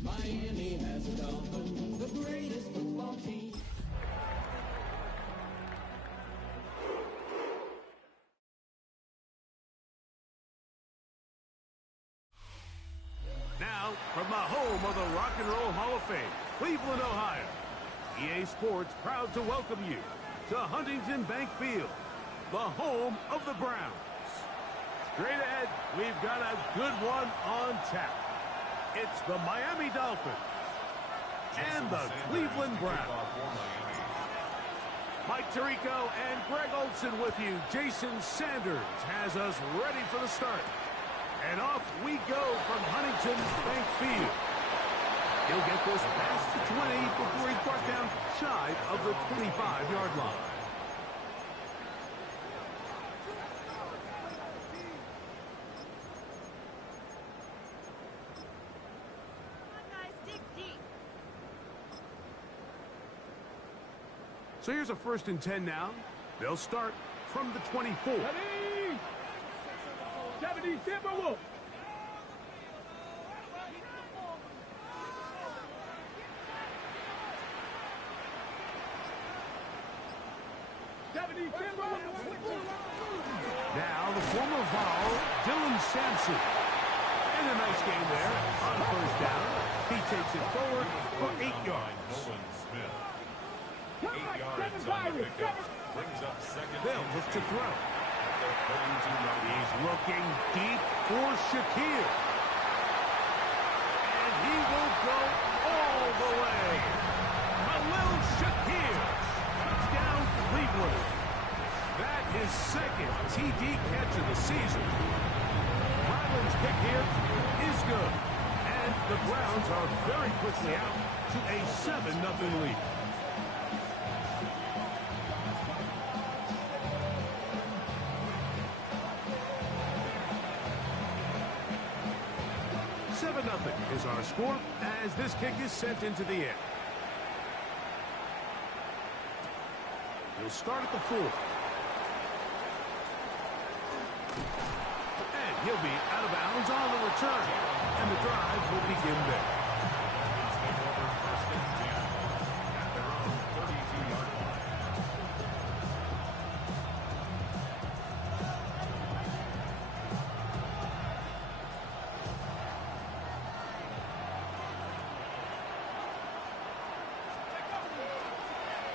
Miami has a Dolphin, the greatest football team. Now, from the home of the Rock and Roll Hall of Fame, Cleveland, Ohio, EA Sports proud to welcome you to Huntington Bank Field, the home of the Browns. Straight ahead, we've got a good one on tap. It's the Miami Dolphins and the Cleveland Browns. Mike Tirico and Greg Olson with you. Jason Sanders has us ready for the start. And off we go from Huntington Bank Field. He'll get this past the 20 before he's brought down shy of the 25-yard line. So here's a 1st and 10 now. They'll start from the 24. Timberwolves. Now the former Vol, Dylan Sampson. And a nice game there on 1st down. He takes it forward for 8 yards. 8 yards on the pickup. Brings up 2nd. They'll look to throw. He's looking deep for Shakir. And he will go all the way. Khalil Shakir. Touchdown, Cleveland. That is 2nd TD catch of the season. Ryland's kick here is good. And the Browns are very quickly out to a 7-0 lead. Nothing is our score as this kick is sent into the air. He'll start at the 4. And he'll be out of bounds on the return. And the drive will begin there. At their own 32-yard line.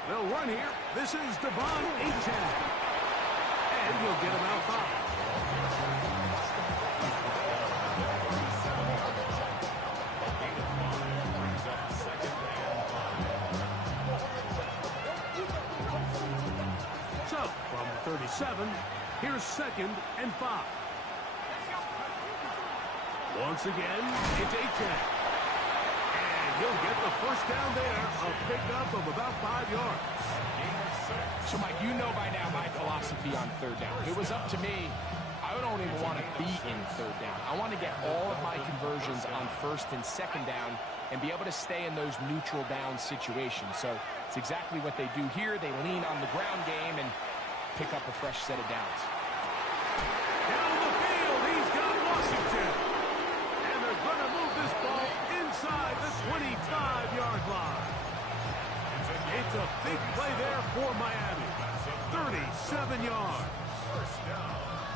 They'll run here. This is Devon Achane. And he'll get about 5. So, from 37, here's 2nd and 5. Once again, it's Achane. He'll get the 1st down there, a pickup of about 5 yards. So, Mike, you know by now my philosophy on 3rd down. If it was up to me, I don't even want to be in 3rd down. I want to get all of my conversions on 1st and 2nd down and be able to stay in those neutral down situations. So it's exactly what they do here. They lean on the ground game and pick up a fresh set of downs. Down the field, he's got Washington. And they're going to move this ball inside the 25-yard line. It's a big play there for Miami. 37 yards.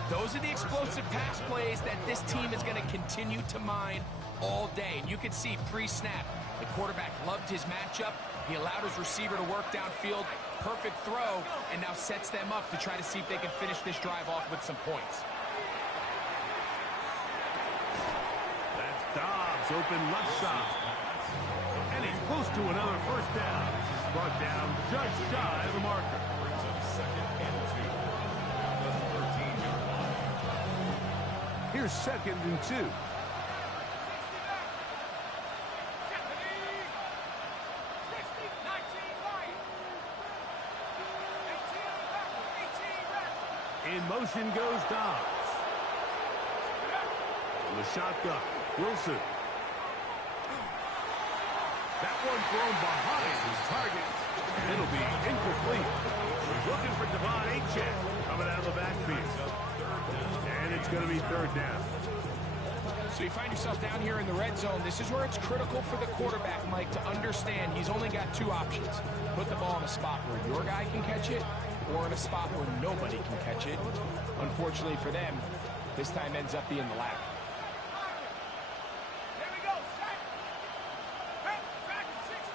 Those are the explosive pass plays that this team is going to continue to mine all day. And you can see pre-snap, the quarterback loved his matchup. He allowed his receiver to work downfield. Perfect throw, and now sets them up to try to see if they can finish this drive off with some points. That's Dobbs open left side. And he's close to another 1st down. Brought down just shy of the marker. Brings up 2nd and 2. The 13-yard line. Here's 2nd and 2. In motion goes Dobbs. From the shotgun, Wilson. That one thrown behind his target, and it'll be incomplete. He's looking for Devon Achane coming out of the backfield. And it's going to be 3rd down. So you find yourself down here in the red zone. This is where it's critical for the quarterback, Mike, to understand he's only got two options. Put the ball in a spot where your guy can catch it, or in a spot where nobody can catch it. Unfortunately for them, this time ends up being the latter. Here we go, set. Back at 60.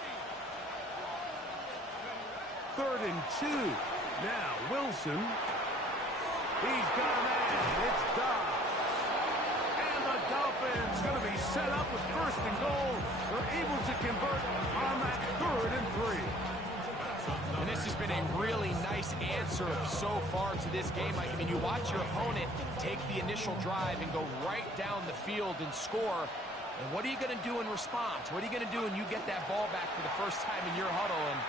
3rd and 2. Now Wilson. He's got a man. It's Dobbs. And the Dolphins going to be set up with 1st and goal. They're able to convert on that 3rd and 3. And this has been a really nice answer so far to this game. I mean, you watch your opponent take the initial drive and go right down the field and score. And what are you going to do in response? What are you going to do when you get that ball back for the first time in your huddle? And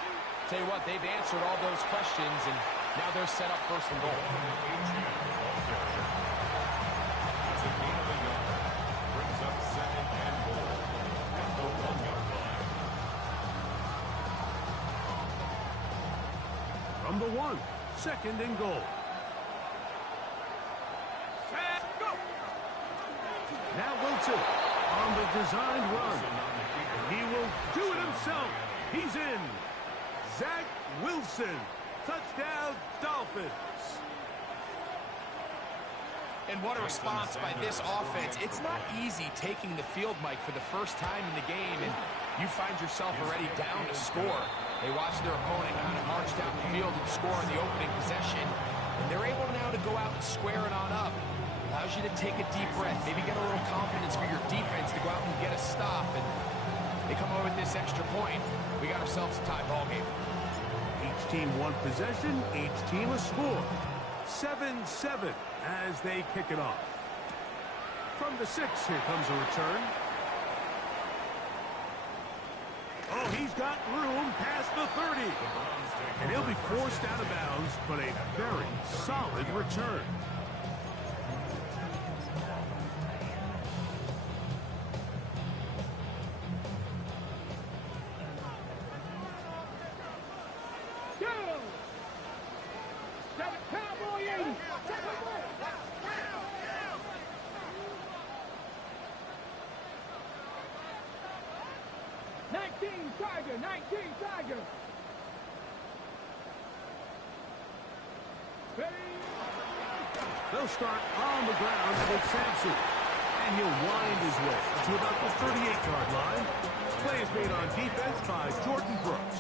tell you what, they've answered all those questions, and now they're set up 1st and goal. That's a gain of a yard. Brings up 2nd and goal at the 1-yard line. From the 1, 2nd and goal. Set, go! Now Wilson on the designed run. He will do it himself. He's in. Zach Wilson. Touchdown, Dolphins. And what a response by this offense. It's not easy taking the field, Mike, for the first time in the game, and you find yourself already down to score. They watch their opponent kind of march down the field and score in the opening possession, and they're able now to go out and square it on up. Allows you to take a deep breath, maybe get a little confidence for your defense to go out and get a stop, and they come away with this extra point. We got ourselves a tie ball game. Each team one possession, each team a score. 7-7 as they kick it off. From the 6, here comes a return. Oh, he's got room past the 30. And he'll be forced out of bounds, but a very solid return. They'll start on the ground with Sampson. And he'll wind his way to about the 38-yard line. Play is made on defense by Jordan Brooks.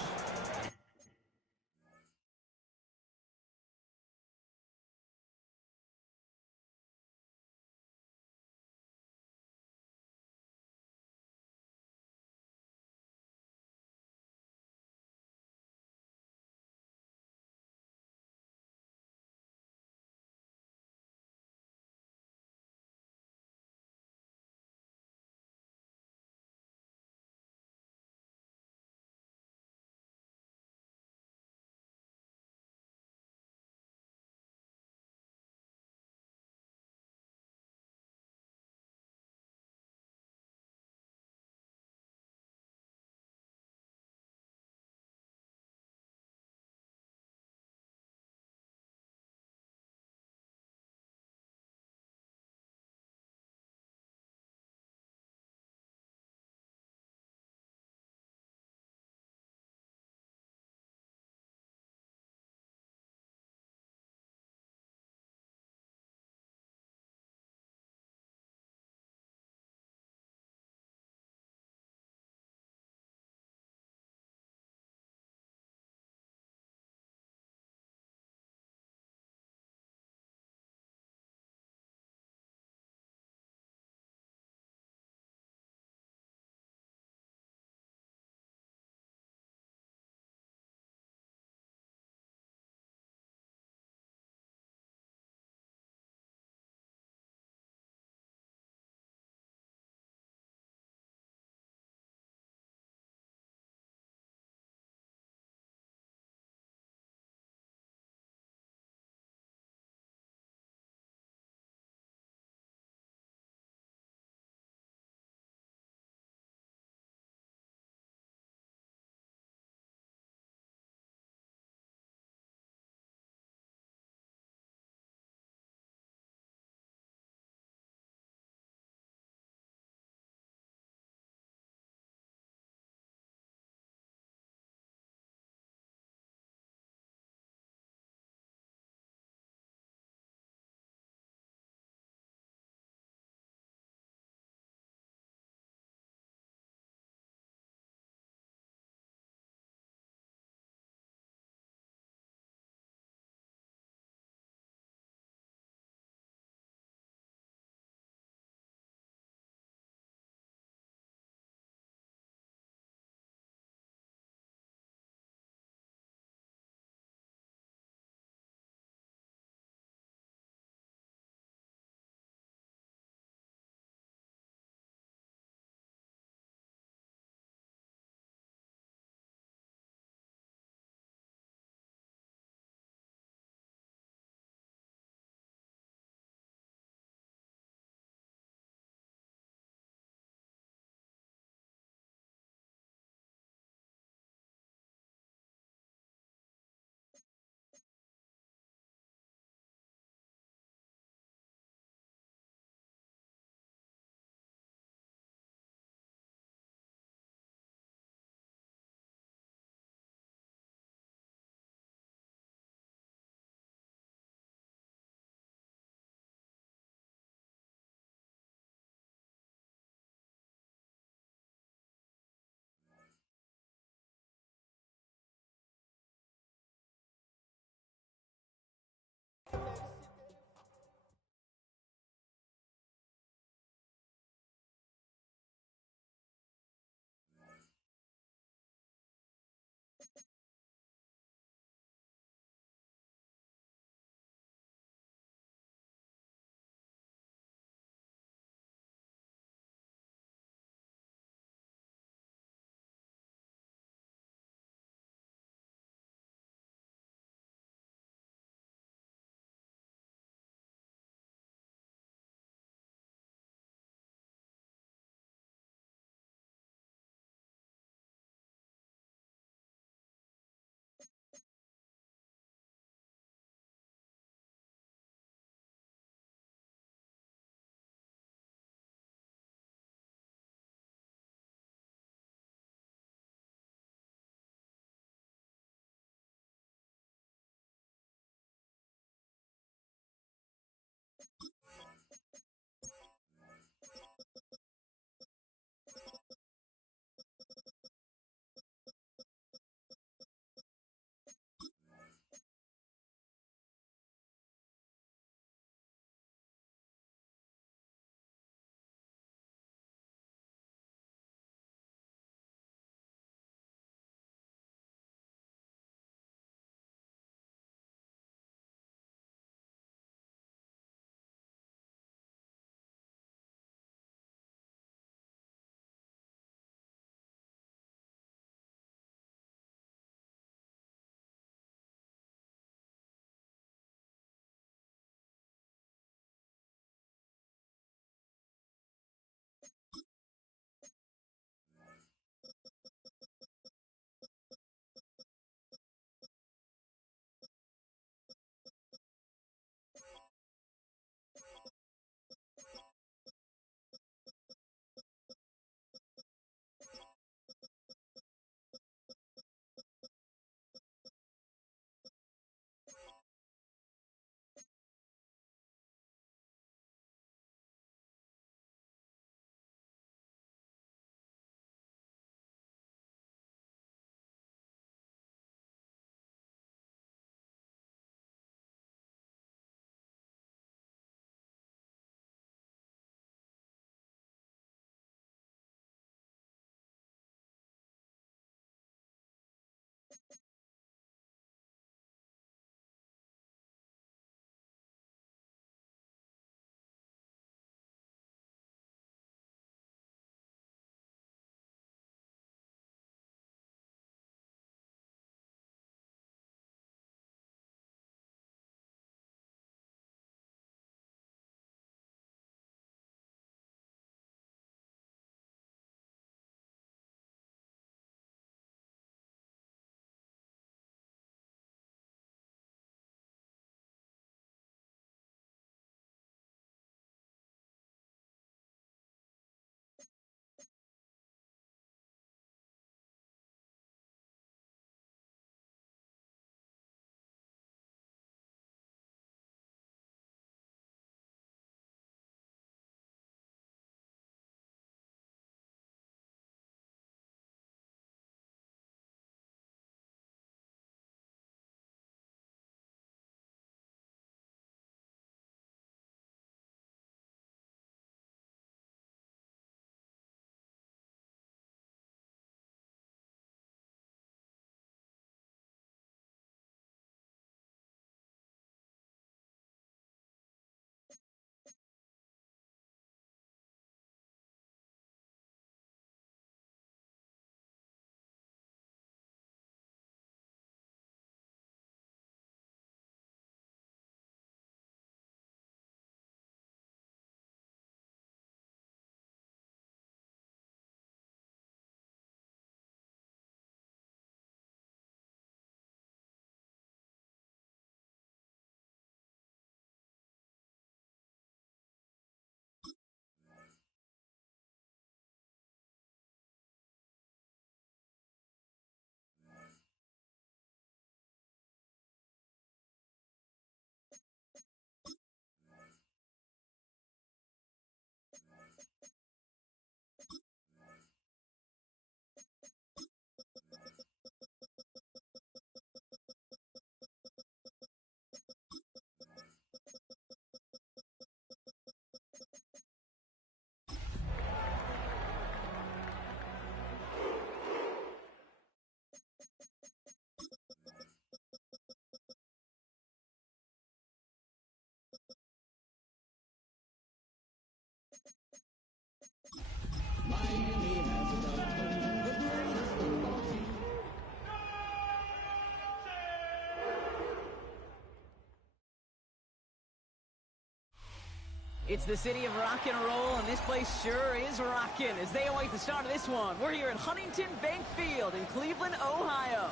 It's the city of rock and roll, and this place sure is rocking as they await the start of this one. We're here at Huntington Bank Field in Cleveland, Ohio.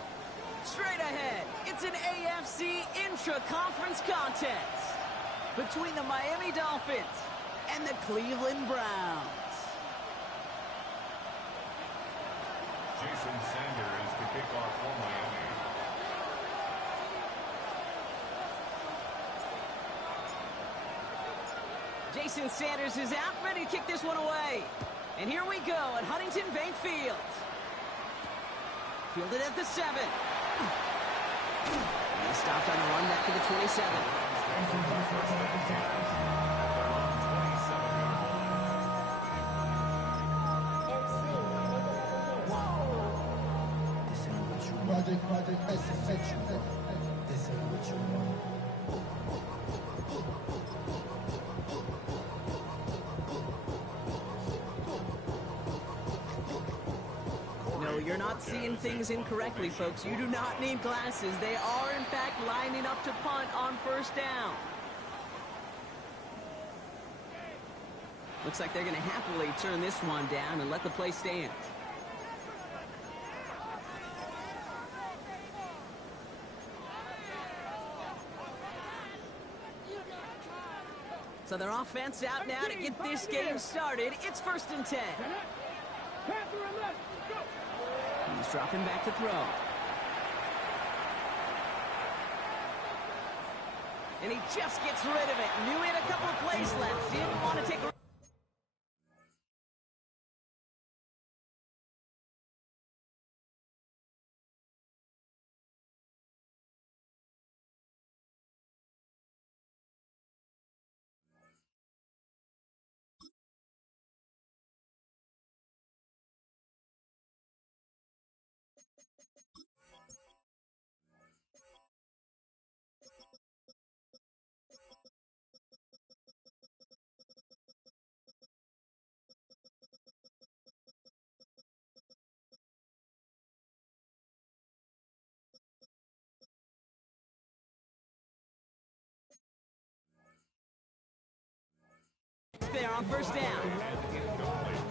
Straight ahead, it's an AFC intra-conference contest between the Miami Dolphins and the Cleveland Browns. Jason Sanders to kick off for Miami. Jason Sanders is out, ready to kick this one away. And here we go at Huntington Bank Field. Fielded at the 7. And he stopped on a run back to the 27. No, you're not seeing things incorrectly, folks. You do not need glasses. They are, in fact, lining up to punt on first down. Looks like they're going to happily turn this one down and let the play stand. So their offense out now to get this game started. It's 1st and 10. He's dropping back to throw. And he just gets rid of it. Knew he had a couple of plays left. Didn't want to take a... there on first down.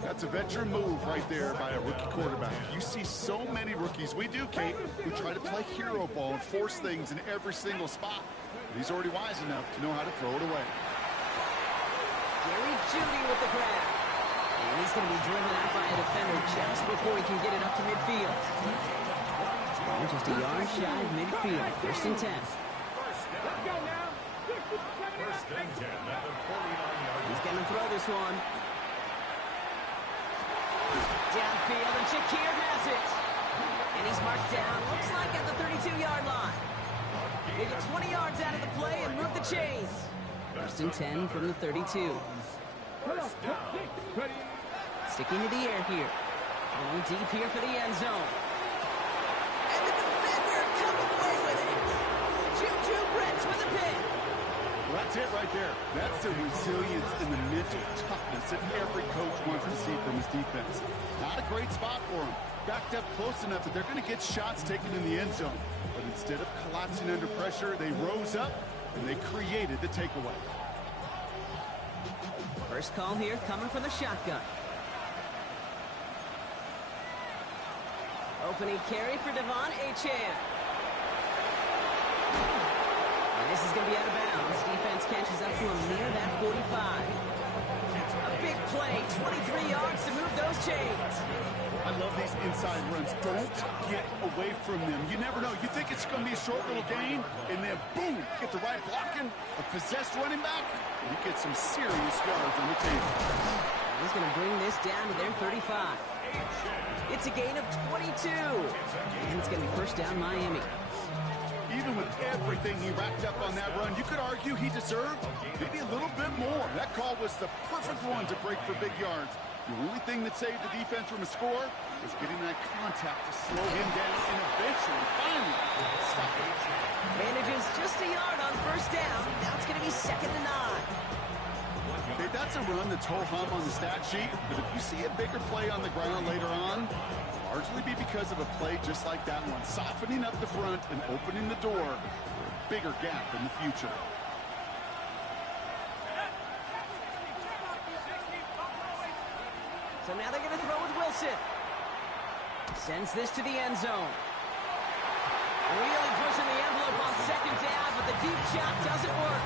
That's a veteran move right there by a rookie quarterback. You see so many rookies, we do, Kate, who try to play hero ball and force things in every single spot. But he's already wise enough to know how to throw it away. Jerry Jeudy with the grab. And he's going to be driven out by a defender just before he can get it up to midfield. And just a yard shy of midfield. 1st and 10. First and 10 at the 49-yard. He's going to throw this one. Downfield, and Shakir has it. And he's marked down, looks like at the 32-yard line. They get 20 yards out of the play and move the chains. 1st and 10 from the 32. Sticking to the air here. Going deep here for the end zone. And the defender comes away with it. Juju Brents with a pick. Well, that's it right there. That's the resilience and the mental toughness that every coach wants to see from his defense. Not a great spot for him. Backed up close enough that they're going to get shots taken in the end zone. But instead of collapsing under pressure, they rose up and they created the takeaway. First call here coming from the shotgun. Opening carry for Devon Achane. And this is going to be out of bounds. Defense catches up to him near that 45. A big play, 23 yards to move those chains. I love these inside runs. Don't get away from them. You never know. You think it's going to be a short little gain, and then boom, get the right blocking, a possessed running back, and you get some serious yards on the table. He's going to bring this down to their 35. It's a gain of 22. And it's going to be first down Miami. Even with everything he racked up on that run, you could argue he deserved maybe a little bit more. That call was the perfect one to break for big yards. The only thing that saved the defense from a score was getting that contact to slow him down and eventually, finally, stop it. Manages just a yard on first down. Now it's going to be 2nd and 9. Okay, that's a run that's ho-hum on the stat sheet, but if you see a bigger play on the ground later on, largely be because of a play just like that one, softening up the front and opening the door for a bigger gap in the future. So now they're going to throw with Wilson. Sends this to the end zone. Really pushing the envelope on second down, but the deep shot doesn't work.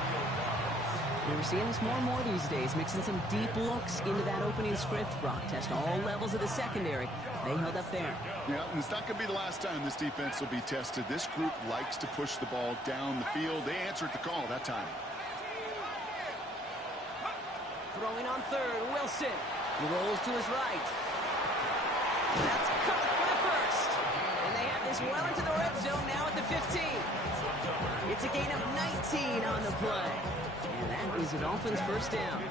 We're seeing this more and more these days, mixing some deep looks into that opening script. Brock test all levels of the secondary. They held up there. Yeah, and it's not going to be the last time this defense will be tested. This group likes to push the ball down the field. They answered the call that time. Throwing on third, Wilson. He rolls to his right. That's caught for the first. And they have this well into the red zone now at the 15. It's a gain of 19 on the play. And that is a Dolphins first down.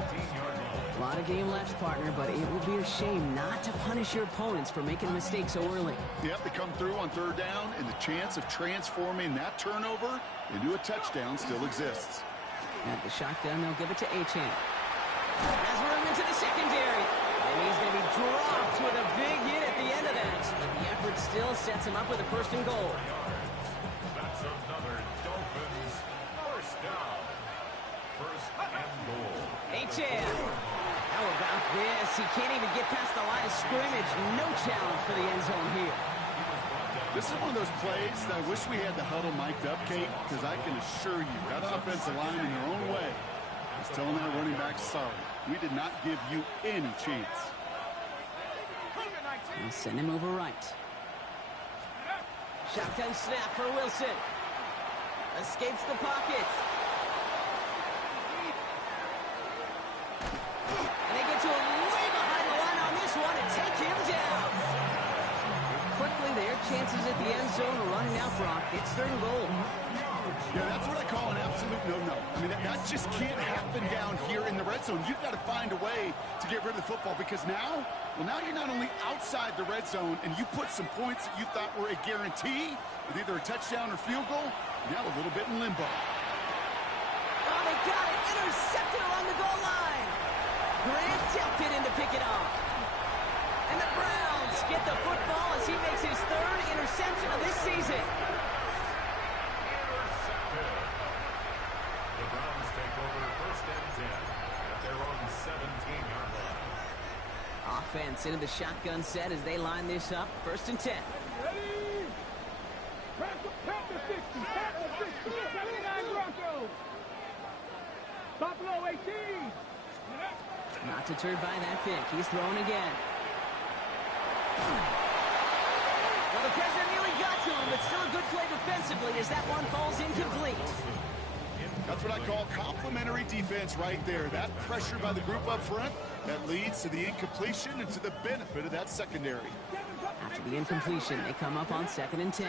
A lot of game left, partner, but it would be a shame not to punish your opponents for making a mistake so early. Yep, they come through on third down, and the chance of transforming that turnover into a touchdown still exists. At the shotgun, they'll give it to Achane. Has room into the secondary. And he's going to be dropped with a big hit at the end of that. But the effort still sets him up with a first and goal. That's another Dolphins first down. First and goal. Achane. How about this? He can't even get past the line of scrimmage. No challenge for the end zone here. This is one of those plays that I wish we had the huddle mic'd up, Kate, because I can assure you that offensive line in their own way is telling that running back, sorry, we did not give you any chance. They'll send him over right. Shotgun snap for Wilson. Escapes the pocket. And they get to him way behind the line on this one and take him down. And quickly, their chances at the end zone are running out, Brock. It's third and goal. Yeah, that's what I call an absolute no-no. I mean, that just can't happen down here in the red zone. You've got to find a way to get rid of the football because now you're not only outside the red zone and you put some points that you thought were a guarantee with either a touchdown or field goal, now a little bit in limbo. Oh, they got it. Intercepted along the goal line. Grant tempted in to pick it off. And the Browns get the football as he makes his third interception of this season. The Browns take over first and 10 at their own 17-yard line. Offense into the shotgun set as they line this up. First and 10. Ready? Pack the 60. Pack the 60. 79 Broncos. Buffalo 18. Not deterred by that pick. He's throwing again. Well, the pressure nearly got to him, but still a good play defensively as that one falls incomplete. That's what I call complimentary defense right there. That pressure by the group up front, that leads to the incompletion and to the benefit of that secondary. After the incompletion, they come up on 2nd and 10.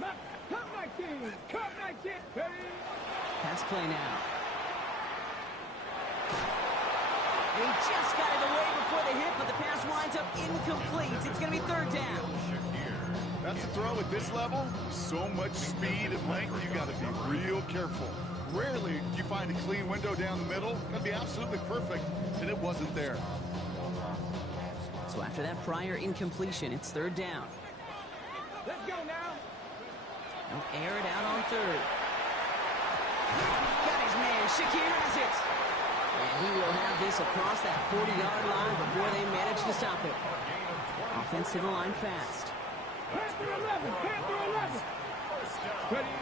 Come 19. Come 19. Ready? Pass play now. And he just got it away before the hit, but the pass winds up incomplete. It's going to be third down. That's a throw at this level. So much speed and length, you got to be real careful. Rarely do you find a clean window down the middle. Got to be absolutely perfect, and it wasn't there. So after that prior incompletion, it's third down. Let's go now. They'll air it out on third. Got his man. Shakir has it. And he will have this across that 40-yard line before they manage to stop it. Offense to the line fast. Panther 11. Panther 11. Ready?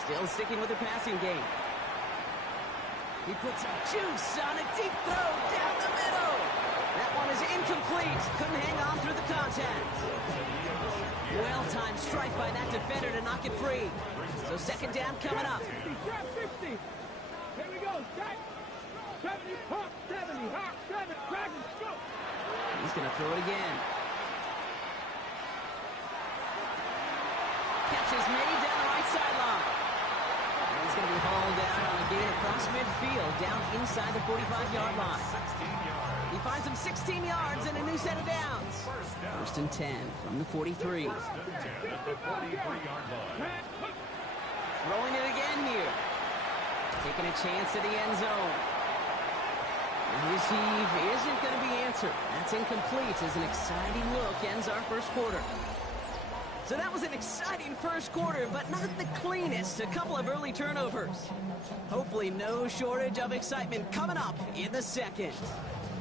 Still sticking with the passing game. He puts some juice on a deep throw down the middle. That one is incomplete. Couldn't hang on through the contact. Well-timed strike by that defender to knock it free. So second down coming up. 60. Here we go. Strike. 70. Hawk 70. Hawk 7. Dragon stroke. He's going to throw it again. Catch is made down the right sideline. And he's going to be hauled down on a gain across midfield, down inside the 45-yard line. He finds him 16 yards and a new set of downs. First and 10 from the 43. Throwing it again here. Taking a chance to the end zone. And his heave isn't going to be answered. That's incomplete as an exciting look ends our first quarter. So that was an exciting first quarter, but not the cleanest. A couple of early turnovers. Hopefully no shortage of excitement coming up in the second.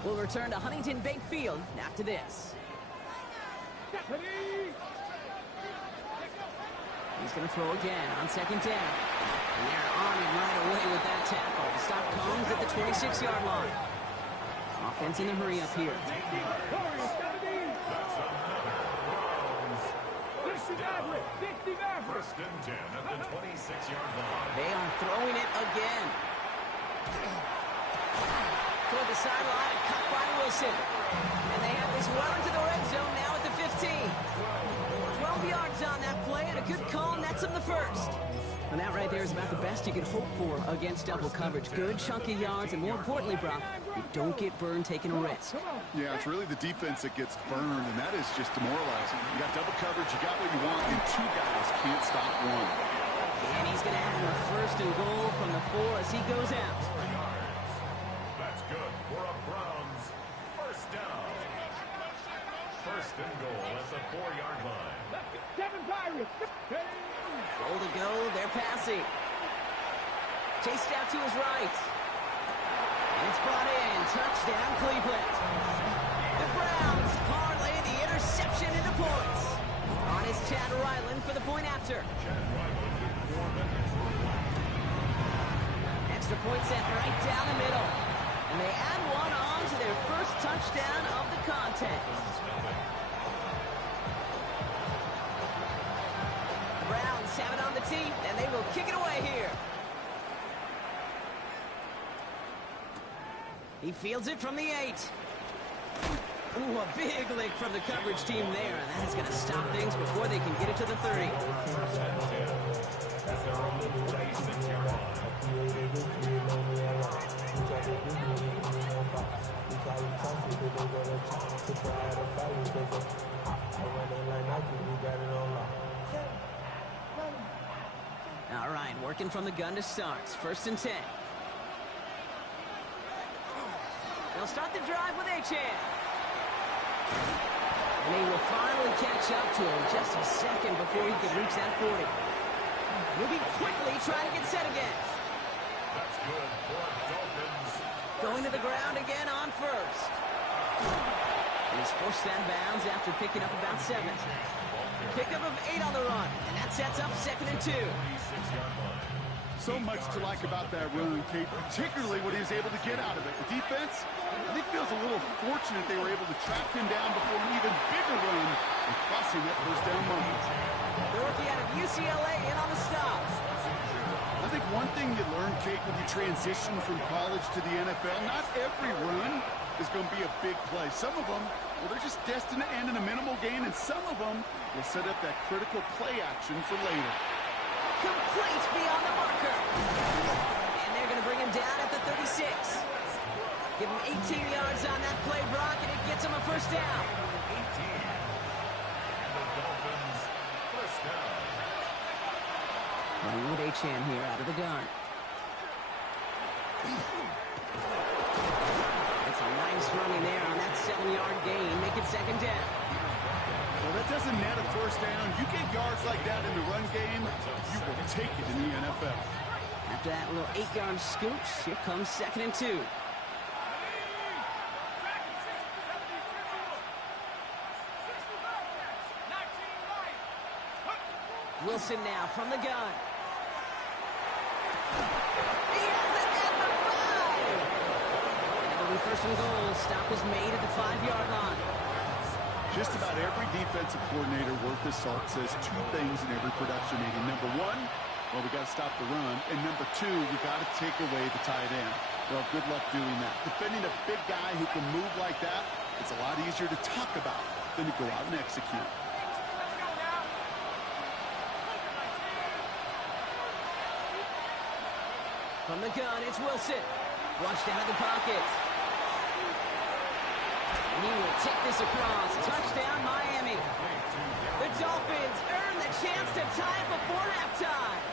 We'll return to Huntington Bank Field after this. Stephanie! He's going to throw again on second down. And they're on him right away with that tackle. The stop comes at the 26-yard line. Offense in a hurry up here. First and 10 at the 26-yard line. They are throwing it again. Toward the sideline, cut by Wilson. And they have this well into the red zone now at the 15. 12 yards on that play, and a good call nets him the first. And that right there is about the best you could hope for against double coverage. Good chunky yards, and more importantly, Brock, you don't get burned taking a risk. Yeah, it's really the defense that gets burned, and that is just demoralizing. You got double coverage, you got what you want, and two guys can't stop one. And he's going to have a first and goal from the 4 as he goes out. 4 yards. That's good for a Browns first down. First and goal at the 4-yard line. Seven Pirates. Goal to go, they're passing. Chased out to his right. And it's brought in. Touchdown, Cleveland. The Browns parlay the interception into points. On is Chad Ryland for the point after. Extra point set right down the middle. And they add one on to their first touchdown of the contest. The Browns have it on the tee, and they will kick it away here. He fields it from the 8. Ooh, a big lick from the coverage team there, and that is going to stop things before they can get it to the 30. All right, working from the gun to start. First and 10. They'll start the drive with Achan. And he will finally catch up to him just a second before he can reach that 40. Moving quickly, trying to get set again. That's good for Dolphins. Going to the ground again on first. And he's forced that bounds after picking up about 7. Pickup of 8 on the run, and that sets up second and 2. 26-yard line. So much to like about that run, Kate, particularly what he was able to get out of it. The defense, I think, feels a little fortunate they were able to track him down before an even bigger run and crossing that first down moment. The rookie out of UCLA in on the stop. I think one thing you learn, Kate, when you transition from college to the NFL, not every run is going to be a big play. Some of them, well, they're just destined to end in a minimal gain, and some of them will set up that critical play action for later. Complete beyond the marker. And they're going to bring him down at the 36. Give him 18 yards on that play, Brock, and it gets him a first down. 18. And the Dolphins first down. Running with Achan here out of the gun. It's a nice run in there on that 7-yard gain. Make it second down. Well, that doesn't net a first down. You get yards like that in the run game, you will take it in the NFL. After that little 8-yard scooch, here comes second and 2. Wilson now from the gun. He has it at the 5. And it'll be first and goal. Stop was made at the 5-yard line. Just about every defensive coordinator worth his salt says two things in every production meeting. Number one, well, we got to stop the run. And number two, we got to take away the tight end. Well, good luck doing that. Defending a big guy who can move like that, it's a lot easier to talk about than to go out and execute. From the gun, it's Wilson. Flushed out of the pocket. And he will take this across. Touchdown, Miami. The Dolphins earn the chance to tie it before halftime.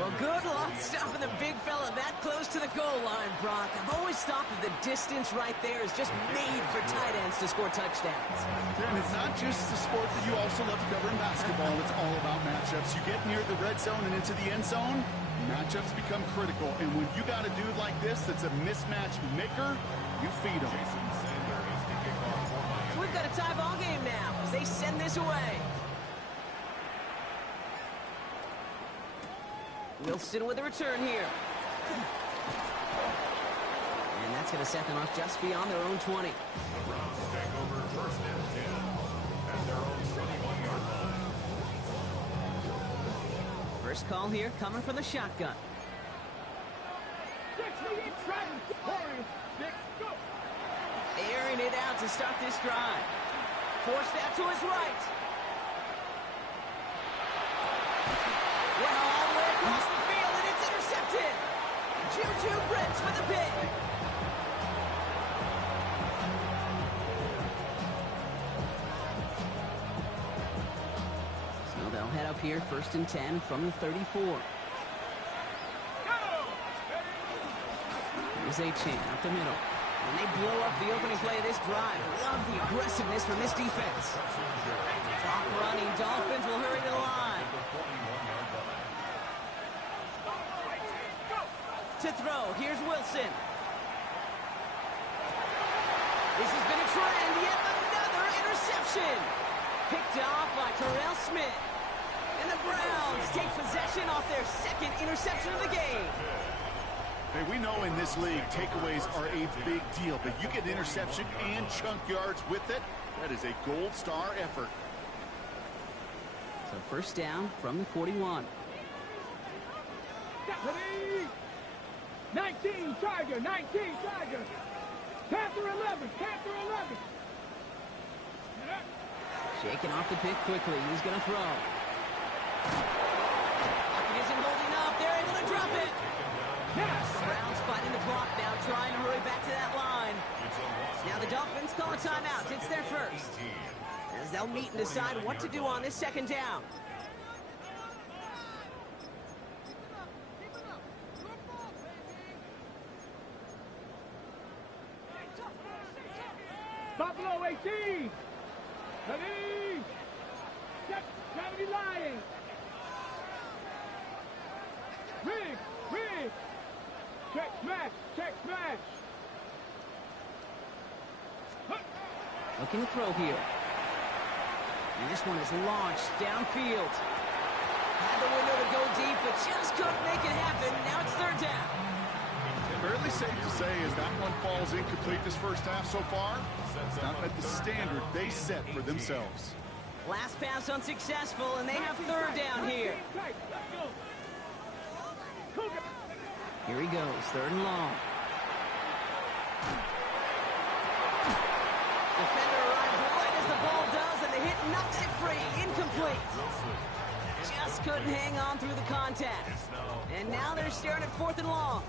Well, good luck stopping the big fella that close to the goal line, Brock. I've always thought that the distance right there is just made for tight ends to score touchdowns. And it's not just the sport that you also love to cover in basketball. It's all about matchups. You get near the red zone and into the end zone, Matchups become critical, and when you got a dude like this that's a mismatch maker, you feed him. So we've got a tie ball game now as they send this away. Wilson with a return here. And that's going to set them up just beyond their own 20. The Browns take over first and 10 at their own 21-yard line. First call here coming from the shotgun. Airing it out to start this drive. Forced out to his right. Well, all the way across the field, and it's intercepted. Juju Brents with a pick. So they'll head up here, first and 10 from the 34. Here's A-Chan up the middle. And they blow up the opening play of this drive. Love the aggressiveness from this defense. Clock running. Dolphins will hurry to the line. To throw. Here's Wilson. This has been a trend. Yet another interception. Picked off by Terrell Smith. And the Browns take possession off their second interception of the game. Hey, we know in this league, takeaways are a big deal, but you get interception and chunk yards with it. That is a gold star effort. So first down from the 41. 19 Tiger, 19 Tiger. Panther 11, Panther 11. Shaking off the pick quickly. He's going to throw. Pocket isn't holding up. They're able to drop it. Browns fighting the clock now, trying to hurry back to that line. Now the Dolphins call a timeout. It's their first. As they'll meet and decide what to do on this second down. Buffalo 18. 70 Lions. Rig. Check smash. Looking to throw here. And this one is launched downfield. Had the window to go deep, but just couldn't make it happen. Now it's third down. Fairly safe to say as that one falls incomplete this first half so far. Not at the standard they set for themselves. Last pass unsuccessful, and they have third down here. Here he goes, third and long. Defender arrives right as the ball does, and the hit knocks it free. Incomplete. Just couldn't hang on through the contact. And now they're staring at fourth and long.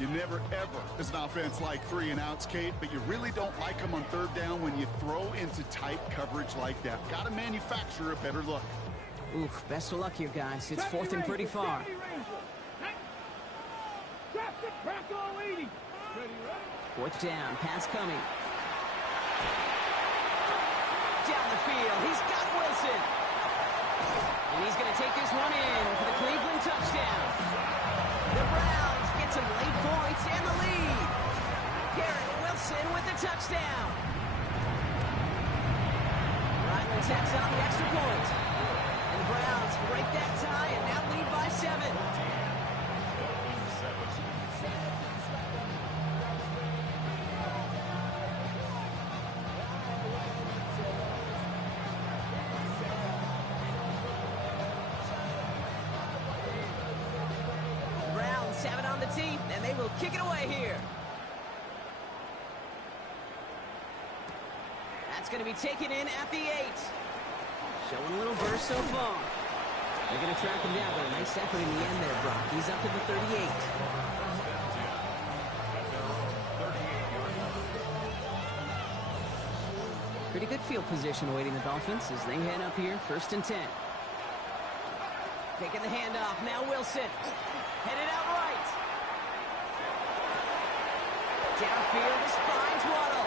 You never, ever, as an offense, like 3 and outs, Kate, but you really don't like them on third down when you throw into tight coverage like that. Got to manufacture a better look. Oof, best of luck here, guys. It's fourth and pretty far. Fourth down, pass coming. Down the field, he's got Wilson. And he's going to take this one in for the Cleveland touchdown. The Browns get some late points and the lead. Garrett Wilson with the touchdown. Ryland tacks on the extra point. And the Browns break that tie and now lead by 7. Have it on the tee, and they will kick it away here. That's going to be taken in at the 8. Showing a little burst so far. They're going to track him down, but a nice effort in the end there, Brock. He's up to the 38. Pretty good field position awaiting the Dolphins as they head up here, first and 10. Taking the handoff, now Wilson. Headed out right. Downfield, this finds Waddle.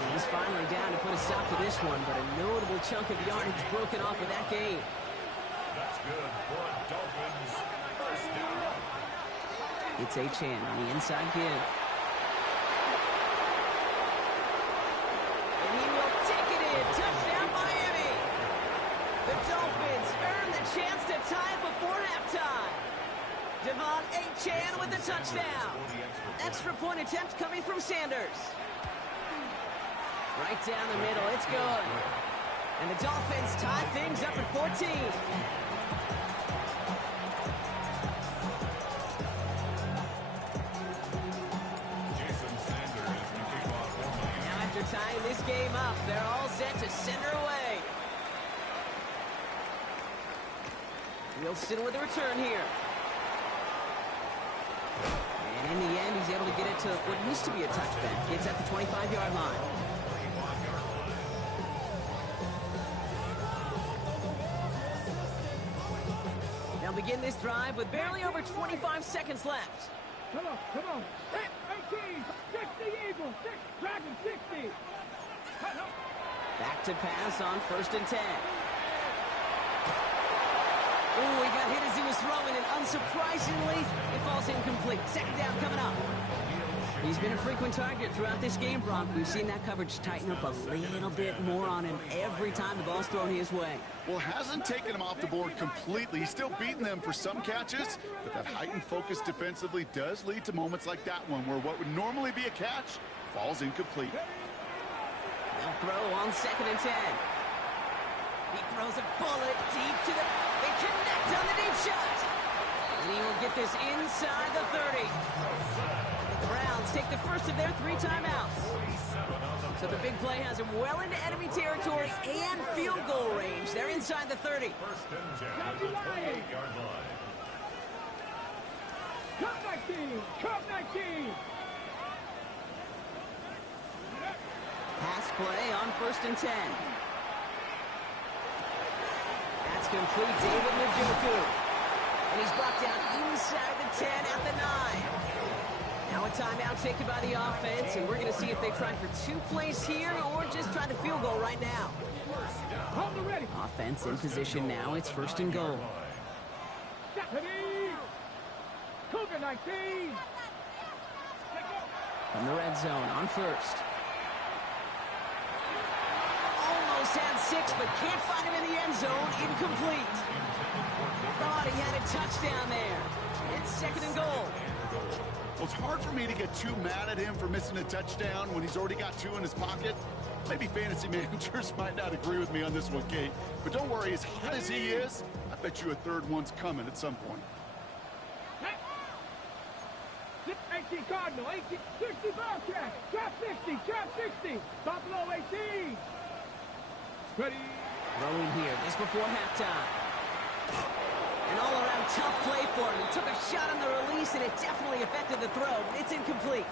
And he's finally down to put a stop to this one, but a notable chunk of yardage broken off of that game. That's good for a Dolphins first down. It's Achan on the inside give. And he will take it in. Touchdown, Miami. The Dolphins earn the chance to tie it before halftime. Devon Achan with the touchdown. Extra point attempt coming from Sanders. Right down the middle. It's good. And the Dolphins tie things up at 14. Now after tying this game up, they're all set to send her away. Wilson with the return here. And in the end, he's able to get it to what used to be a touchback. It's at the 25-yard line. They'll begin this drive with barely over 25 seconds left. Come on, come on. 18, 60 Eagles, 6, Dragon 60. Back to pass on 1st and 10. Ooh, he got hit as he was throwing, and unsurprisingly, it falls incomplete. 2nd down coming up. He's been a frequent target throughout this game, Brock. We've seen that coverage tighten up a little bit more on him every time the ball's thrown his way. Well, hasn't taken him off the board completely. He's still beating them for some catches, but that heightened focus defensively does lead to moments like that one where what would normally be a catch falls incomplete. They'll throw on 2nd and 10. He throws a bullet deep to the... They connect on the deep shot. And he will get this inside the 30. The Browns take the first of their 3 timeouts. So the big play has him well into enemy territory and field goal range. They're inside the 30. First and 10 at the 28-yard line. Come 19, come 19. Pass play on 1st and 10. That's complete. David Njoku. And he's brought down inside the 10 at the 9. Now a timeout taken by the offense, and we're going to see if they try for 2 plays here or just try the field goal right now. Hold the ready. Offense in position now. It's 1st and goal. Stephanie. Cougar 19. From the red zone on 1st. Almost had 6, but can't find him in the end zone. Incomplete. Thought he had a touchdown there. It's 2nd and goal. Well, it's hard for me to get too mad at him for missing a touchdown when he's already got 2 in his pocket. Maybe fantasy managers might not agree with me on this one, Kate. But don't worry, as hot as he is, I bet you a 3rd one's coming at some point. 18 Cardinal, 18, 60 Bobcat, trap 60, trap 60, Buffalo 18. Ready. Throwing here just before halftime. An all-around tough play for him. He took a shot on the release, and it definitely affected the throw. It's incomplete.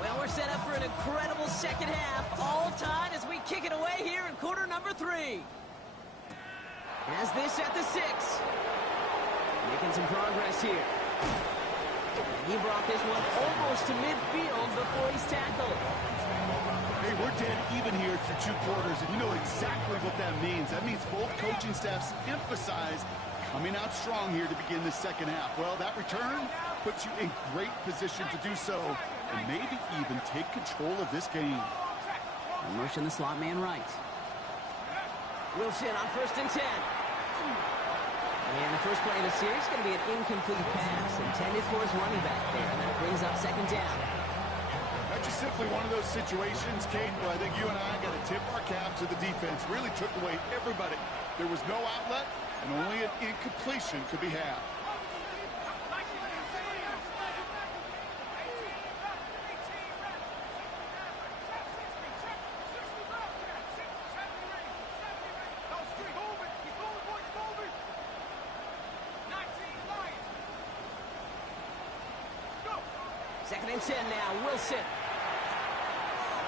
Well, we're set up for an incredible 2nd half. All tied as we kick it away here in quarter number 3. Has this at the 6. Making some progress here. And he brought this one almost to midfield before he's tackled. Hey, we're dead even here through 2 quarters, and you know exactly what that means. That means both coaching staffs emphasize coming out strong here to begin the 2nd half. Well, that return puts you in great position to do so, and maybe even take control of this game. And motion the slot man right. Wilson on 1st and 10. And the first play of the series is going to be an incomplete pass intended for his running back there. And that brings up 2nd down. That's just simply one of those situations, Kate, where I think you and I got to tip our cap to the defense. Really took away everybody. There was no outlet, and only an incompletion could be had. Second and 10 now, Wilson.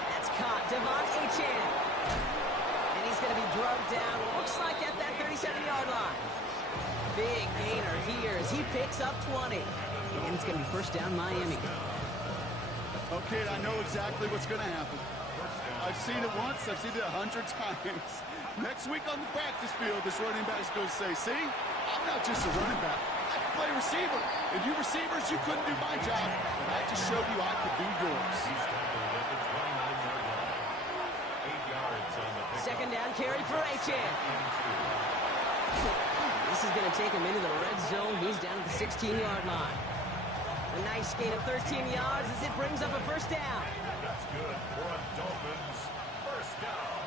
That's caught, Devon Achan. And he's going to be drugged down, looks like at that 37-yard line. Big gainer here as he picks up 20. And it's going to be 1st down Miami. Okay, I know exactly what's going to happen. I've seen it once. I've seen it 100 times. Next week on the practice field, this running back's going to say, see, I'm not just a running back. I can play receiver. And you receivers, you couldn't do my job, but I just showed you I could do yours. Second down carry for Achan. This is going to take him into the red zone. He's down at the 16-yard line. A nice gain of 13 yards as it brings up a first down. That's good for a Dolphins first down.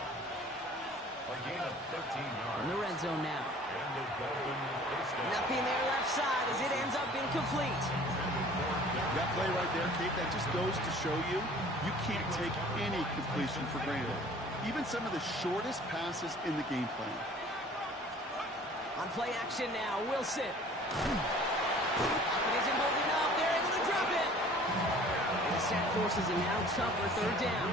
A gain of 13 yards. In the red zone now. And the Dolphins first down. Nothing there left side as it ends up incomplete. That play right there, Kate, that just goes to show you, you can't take any completion for granted. Even some of the shortest passes in the game plan. On play action now, Wilson. It isn't holding up. They're able to drop it. And the sack forces a now tougher third down.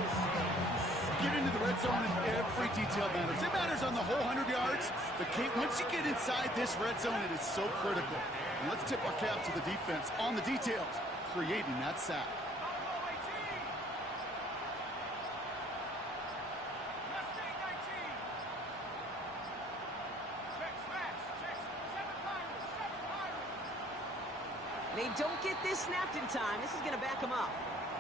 Get into the red zone and every detail matters. It matters on the whole 100 yards. But Kate, once you get inside this red zone, it is so critical. And let's tip our cap to the defense on the details, creating that sack. They don't get this snapped in time. This is going to back them up.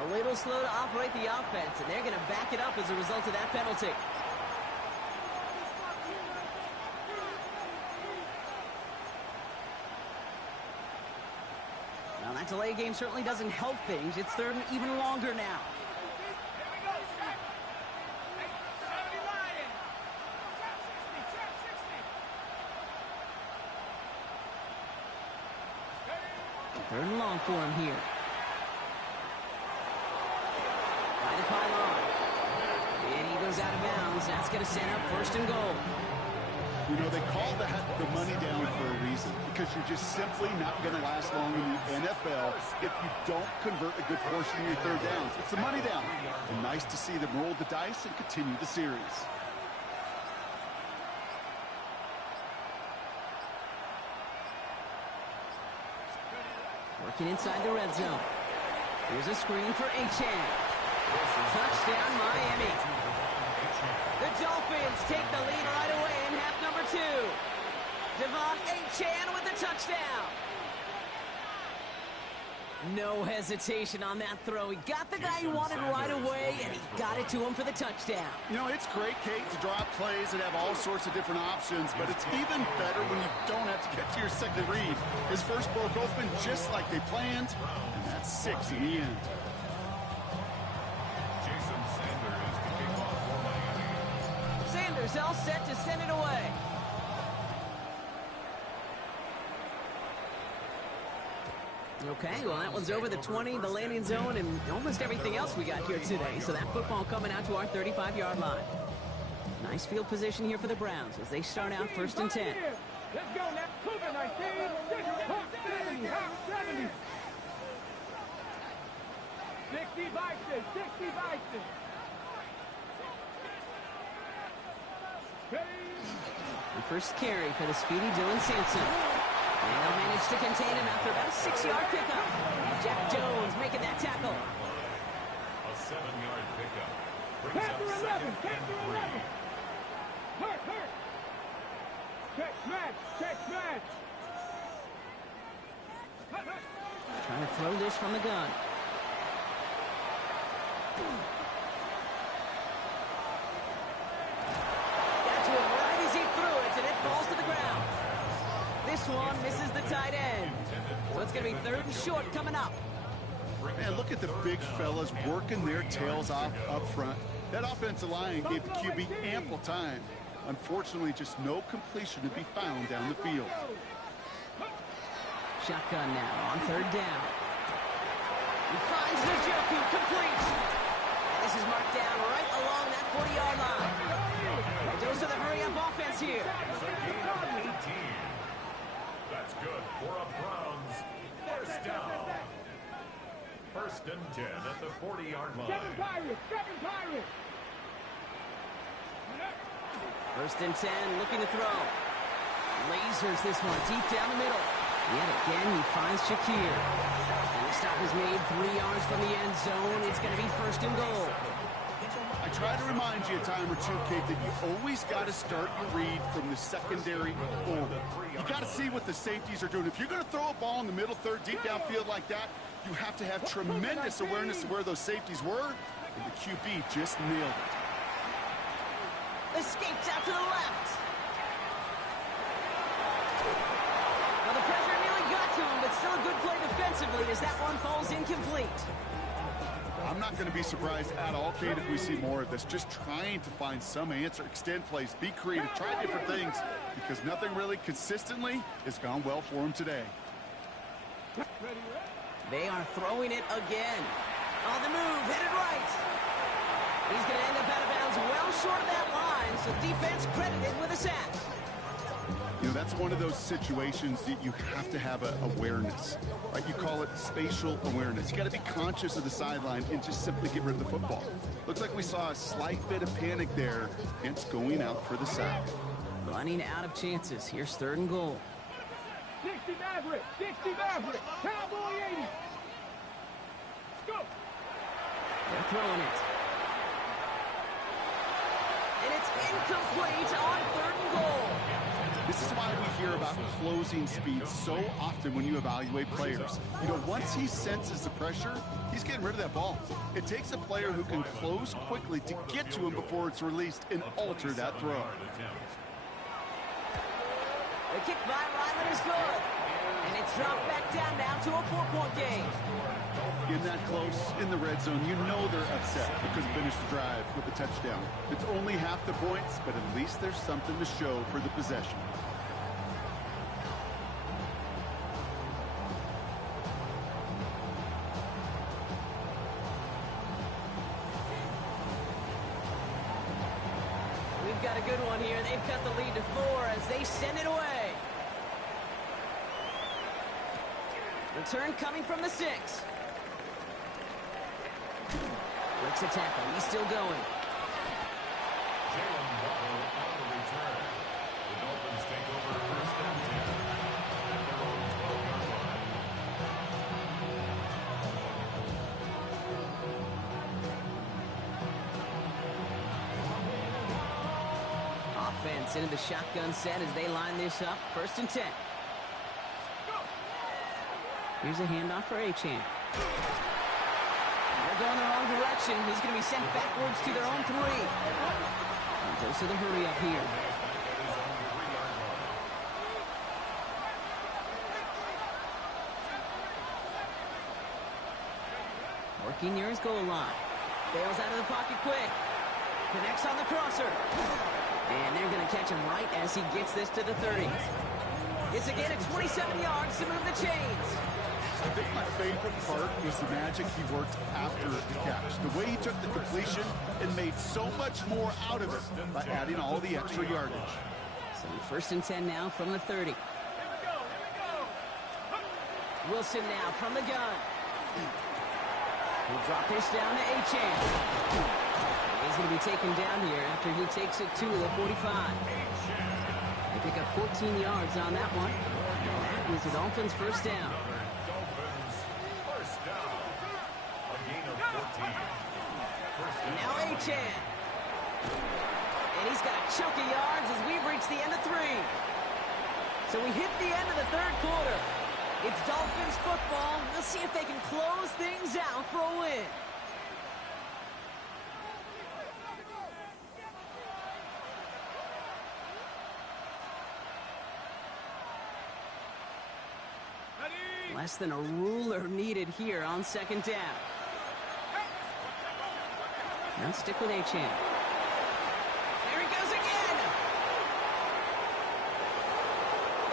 A little slow to operate the offense, and they're going to back it up as a result of that penalty. Now, that delay game certainly doesn't help things. It's third and even longer now. Third and long for him here. By the pylon. And he goes out of bounds. That's going to set up first and goal. You know, they call that the money down for a reason, because you're just simply not going to last long in the NFL if you don't convert a good portion of your third downs. It's the money down. And nice to see them roll the dice and continue the series. Working inside the red zone. Here's a screen for Achan. Touchdown, Miami. The Dolphins take the lead right away in half number 2. Devon Achan with the touchdown. No hesitation on that throw. He got the guy he wanted right away, and he got it to him for the touchdown. You know, it's great, Kate, to draw up plays and have all sorts of different options, but it's even better when you don't have to get to your second read. His first broke open just like they planned, and that's 6 in the end. Jason Sanders is the kickoff for Miami. Sanders all set to send it away. Okay, well, that one's over the 20, the landing zone, and almost everything else we got here today. So that football coming out to our 35-yard line. Nice field position here for the Browns as they start out first and 10. Let's go now. Cougar 19. Hawk 70. Hawk 70. 60 Bison. 60 Bison. The first carry for the speedy Dylan Sampson. And they'll manage to contain him after about a 6-yard pickup. And Jack Jones making that tackle. A 7-yard pickup. Brings Panther up 11. second and Panther 3. 11. Hurt. Check smash. Check smash. Trying to throw this from the gun. That's one right as he threw it, and it falls to the ground. This one misses the tight end. So it's going to be third and short coming up. Man, look at the big fellas working their tails off up front. That offensive line gave the QB ample time. Unfortunately, just no completion to be found down the field. Shotgun now on third down. He finds Njoku complete. And this is marked down right along that 40-yard line. It goes to the hurry-up offense here. It's a gain of 18. That's good for a Browns first down. First and 10 at the 40-yard line. Seven Pirates. First and 10, looking to throw. Lasers this one deep down the middle. Yet again, he finds Shakir. And the stop is made 3 yards from the end zone. It's going to be 1st and goal. I try to remind you a time or two, Kate, that you always got to start your read from the secondary forward. You got to see what the safeties are doing. If you're going to throw a ball in the middle third, deep downfield like that, you have to have tremendous awareness of where those safeties were, and the QB just nailed it. Escapes out to the left. Well, the pressure nearly got to him, but still a good play defensively as that one falls incomplete. I'm not going to be surprised at all, Kate, if we see more of this. Just trying to find some answer, extend plays, be creative, try different things, because nothing really consistently has gone well for him today. They are throwing it again. On the move, headed right. He's going to end up out of bounds well short of that line, so defense credited with a sack. You know, that's one of those situations that you have to have awareness, right? You call it spatial awareness. You got to be conscious of the sideline and just simply get rid of the football. Looks like we saw a slight bit of panic there, hence going out for the sack. Running out of chances. Here's 3rd and goal. 60 Maverick, 60 Maverick, Cowboy 80. Go. They're throwing it. And it's incomplete on 3rd and goal. This is why we hear about closing speed so often when you evaluate players. You know, once he senses the pressure, he's getting rid of that ball. It takes a player who can close quickly to get to him before it's released and alter that throw. The kick by Ryland is good. And it's dropped back down now to a 4-point game. In that close, in the red zone, you know they're upset because they finished the drive with a touchdown. It's only half the points, but at least there's something to show for the possession. We've got a good one here. They've cut the lead to 4 as they send it away. Return coming from the 6. Breaks a tackle. He's still going. Jalen Waddle on the return. The Dolphins take over 1st and 10 at their own 12-yard line. Offense into the shotgun set as they line this up. 1st and 10. Here's a handoff for Achane. They're going the wrong direction. He's going to be sent backwards to their own 3. And goes to the hurry up here. Working near his goal line. Bails out of the pocket quick. Connects on the crosser. And they're going to catch him right as he gets this to the 30. It's again at 27 yards to move the chains. I think my favorite part was the magic he worked after the catch. The way he took the completion and made so much more out of it by adding all the extra yardage. So 1st and 10 now from the 30. Wilson now from the gun. He'll drop this down to Achane. He's going to be taken down here after he takes it to the 45. They pick up 14 yards on that one. And that was the Dolphins' 1st down. Now Achane. And he's got a chunk of yards as we've reached the end of 3. So we hit the end of the 3rd quarter. It's Dolphins football. We'll see if they can close things out for a win. Less than a ruler needed here on 2nd down. Now stick with Achane. There he goes again.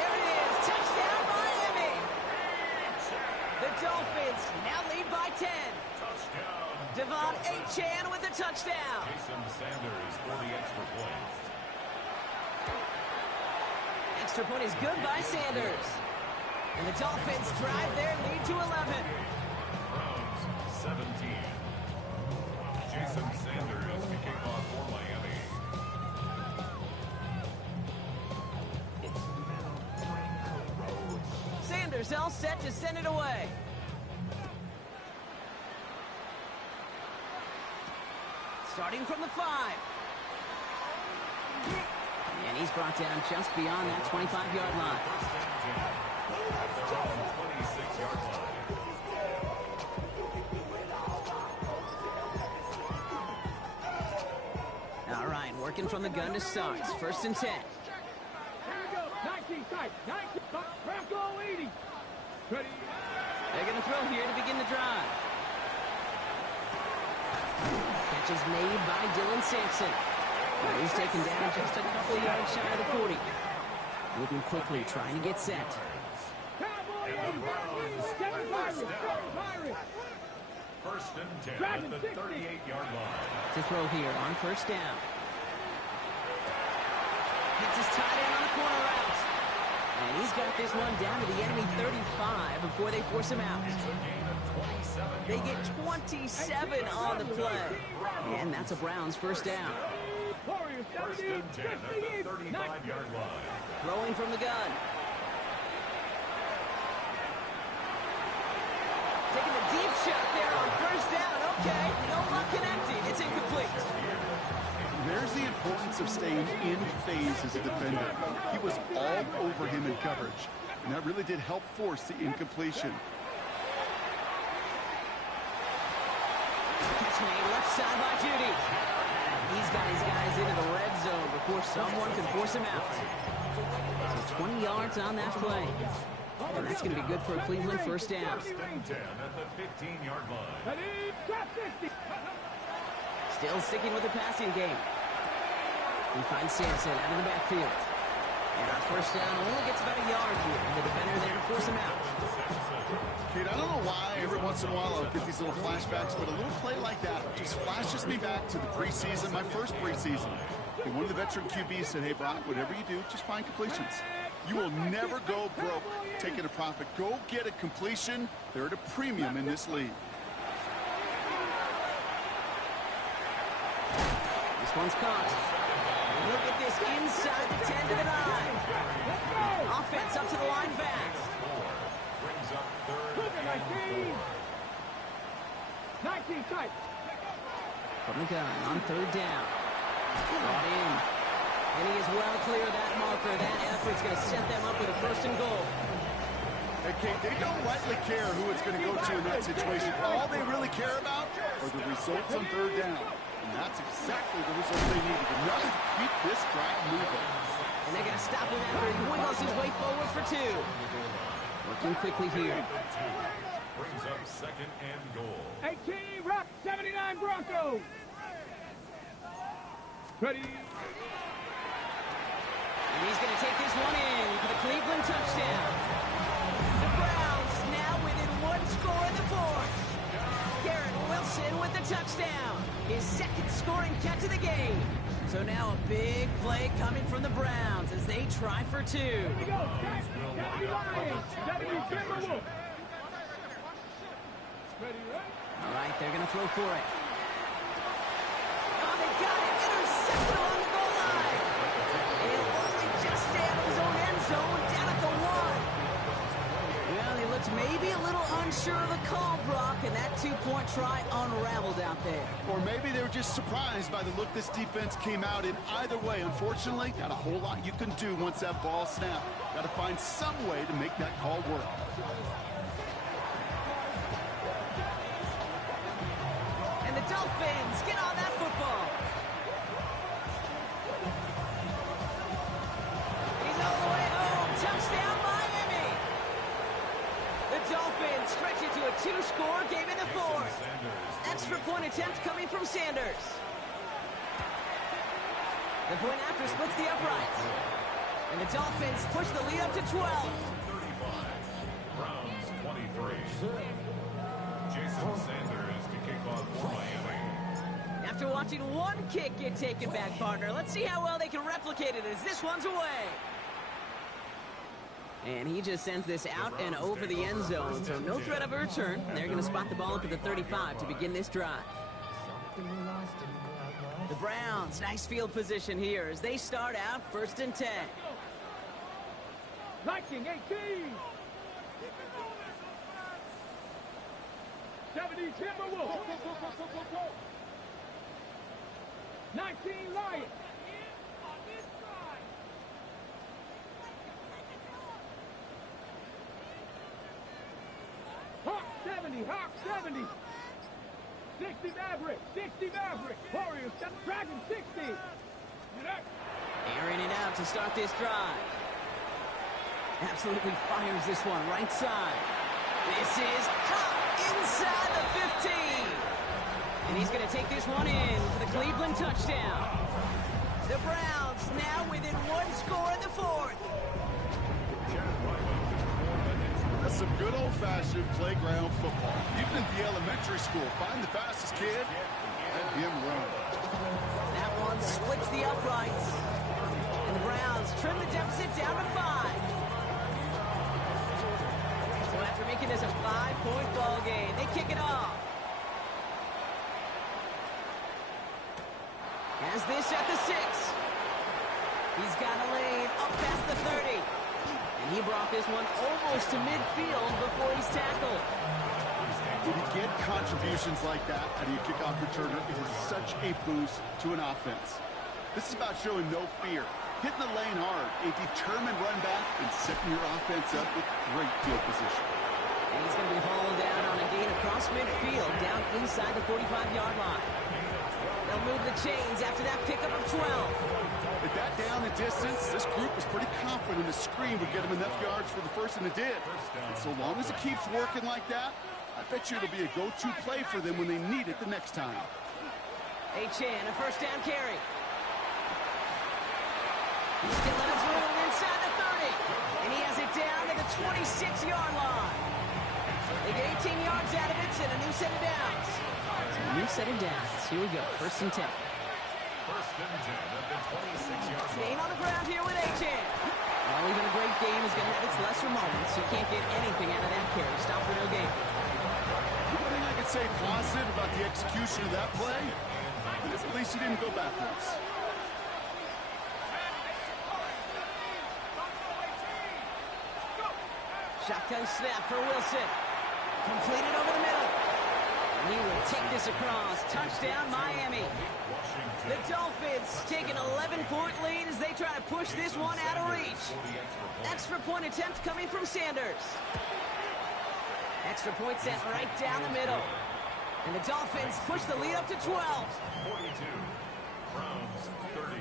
There it is. Touchdown, Miami. The Dolphins now lead by 10. Touchdown. Devon Achane with the touchdown. Jason Sanders for the extra point. Extra point is good by Sanders. And the Dolphins drive their lead to 11. Browns 17. Jason Sanders to kick off for Miami. defenders all set to send it away. Starting from the 5. And he's brought down just beyond that 25-yard line. At their own 26-yard line. All right, working from the gun to start. First and 10. Here we go. 19 tight. 19 tight. Bronco 80. Ready. They're going to throw here to begin the drive. Catch is made by Dylan Sampson. And he's taken down just a couple yards shy of the 40. Moving quickly, trying to get set. Cowboy And the Browns Kevin first Byron. down. Kevin Byron. First and 10 at the 38-yard line. To throw here on first down. Hits his tight end on the corner route. And he's got this one down to the enemy 35 before they force him out. It's a gain of 27 They get 27 on the play. And that's a Browns first down. Warriors First 78. and 10 at the 35-yard line. Throwing from the gun. Taking the deep shot there on first down. Okay, no luck connecting. It's incomplete. There's the importance of staying in phase as a defender. He was all over him in coverage, and that really did help force the incompletion. Catch made left side by Judy. He's got his guys into the red zone before someone can force him out. So 20 yards on that play. And that's going to be good for a Cleveland first down. First and 10 at the 15-yard line. Ready. Drop 50. Still sticking with the passing game. We find Sampson out of the backfield. And our first down only gets about a yard here. And the defender there to force him out. Kid, I don't know why every once in a while I'll get these little flashbacks, but a little play like that just flashes me back to the preseason, my first preseason. And one of the veteran QBs said, hey, Brock, whatever you do, just find completions. You will never go broke taking a profit. Go get a completion. They're at a premium in this league. This one's caught. Look at this inside the 10 to the 9. Offense up to the line fast. Brings up third Look at my team. 19 tight. From the gun on third down. Brought in. And he is well clear of that marker. That effort's going to set them up with a first and goal. Hey, Kate, they don't rightly care who it's going to go to in that situation. All they really care about are the results on third down. And that's exactly the result they needed. Enough to keep this drive moving. And they're going to stop him after he wiggles his way forward for 2. Working quickly here. brings up second and goal. 18, Rock 79 Broncos. Ready. And he's going to take this one in for the Cleveland touchdown. The Browns now within one score in the fourth. Garrett Wilson with the touchdown. His second scoring catch of the game. So now a big play coming from the Browns as they try for 2. Here we go. Deputy Lions. Deputy Timberwolves. Ready, right? All right, they're going to throw for it. Oh, they got it. Intercepted along the goal line. And he'll only just stay out of his own end zone down at the 1. Well, he looked maybe a little unsure of the call, Brock, and that two-point try unraveled out there. Or maybe they were just surprised by the look this defense came out in. Either way, unfortunately, not a whole lot you can do once that ball snapped. Got to find some way to make that call work. And the Dolphins get on that football. He's all the way home. Touchdown, Miami. The Dolphins stretch it to a 2-score game in the fourth. Extra point attempt coming from Sanders. The point after splits the uprights. And the Dolphins push the lead up to 12. 35. Browns 23. Jason Sanders to kick off for Miami. After watching one kick get taken back, partner, let's see how well they can replicate it as this one's away. And he just sends this out and over the end zone, so no threat of a return. They're going to spot the ball up at the 35 to begin this drive. The Browns, nice field position here as they start out 1st and 10. Liking 18. '70 Timberwolves. 19 Lions. Hawk 70, Hawk 70. 60 Maverick, 60 Maverick. Warriors, Dragon 60. Airing it out to start this drive. Absolutely fires this one right side. This is hot inside the 15. And he's going to take this one in for the Cleveland touchdown. The Browns now within one score in the fourth. That's some good old-fashioned playground football. Even in the elementary school, find the fastest kid and him run. That one splits the uprights. And the Browns trim the deficit down to 5. So after making this a 5-point ball game, they kick it off. Has this at the 6. He's got a lane up past the 30. And he brought this one almost to midfield before he's tackled. When you get contributions like that out of your kickoff returner, it is such a boost to an offense. This is about showing no fear, hitting the lane hard, a determined run back, and setting your offense up with great field position. And he's going to be hauled down on a gain across midfield, down inside the 45-yard line. They'll move the chains after that pickup of 12. With that down the distance, this group was pretty confident the screen would get them enough yards for the first, and it did. And so long as it keeps working like that, I bet you it'll be a go-to play for them when they need it the next time. Chan, a first down carry. He's still in his room inside the 30. And he has it down to the 26-yard line. They get 18 yards out of it and a new set of downs. So a new set of downs. Here we go, first and 10. First and 10 at the 26-yard line. Staying on the ground here with Chan. Well, even a great game is going to have its lesser moments. You can't get anything out of that carry. Stop for no gain. One thing I could say positive about the execution of that play is at least he didn't go backwards. Shotgun snap for Wilson. Completed over the middle. And he will take this across. Touchdown, Miami. The Dolphins take an 11-point lead as they try to push this one out of reach. Extra point attempt coming from Sanders. Extra point sent right down the middle. And the Dolphins push the lead up to 12. 42. Browns 30.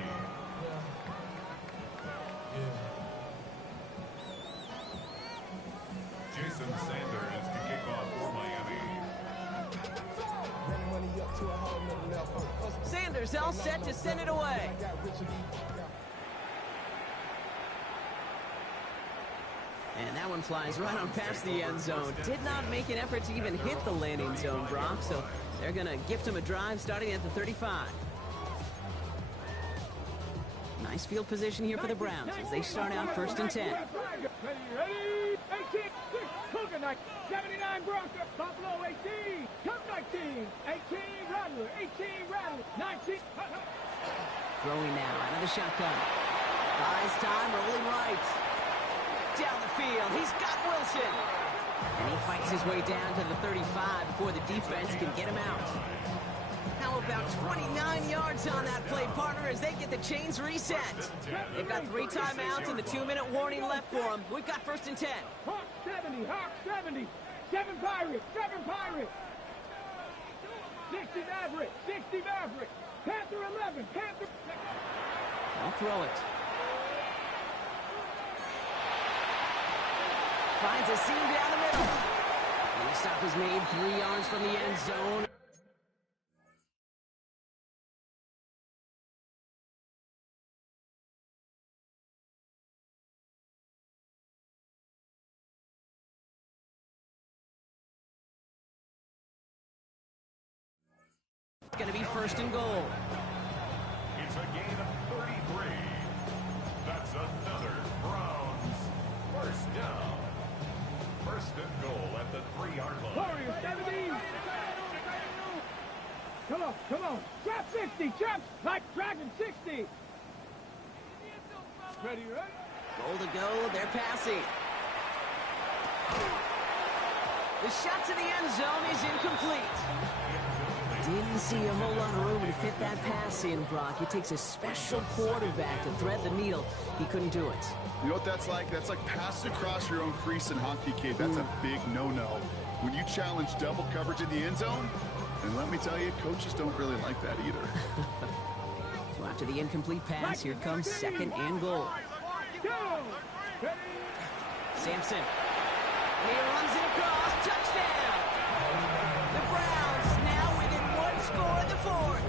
Jason Sanders to kick off for Miami. Sanders all set to send it away. And that one flies right on past the end zone. Did not make an effort to even hit the landing zone, Brock, so they're going to gift him a drive starting at the 35. Nice field position here for the Browns as they start out first and 10. Ready? 18, 6, 79 Broncos, Buffalo 18, Cup 19, 18 Rattler, 18 Rattler, 19. Throwing now out of the shotgun. Buys time, rolling right. Down the field, he's got Wilson. And he fights his way down to the 35 before the defense can get him out. How about 29 yards on that play, partner, as they get the chains reset. They've got 3 timeouts and the 2-minute warning left for them. We've got first and 10. Hawk 70, Hawk 70, 7 Pirates, 7 Pirates. 60 Maverick, 60 Maverick. Panther 11, Panther. I'll throw it. Finds a seam down the middle. And the stop is made 3 yards from the end zone. It's going to be first and goal. It's a gain of 33. That's another Browns first down. First and goal at the 3-yard line. Warriors 70. Come on. Trap 60, trap like Dragon 60. Ready? Goal to go, they're passing. The shot to the end zone is incomplete. Didn't see a whole lot of room to fit that pass in, Brock. It takes a special quarterback to thread the needle. He couldn't do it. You know what that's like? That's like passing across your own crease in hockey, kid. That's a big no-no. When you challenge double coverage in the end zone, and let me tell you, coaches don't really like that either. So after the incomplete pass, here comes second and goal. Sampson. And he runs it across. Touchdown! The Browns now within one score in the fourth.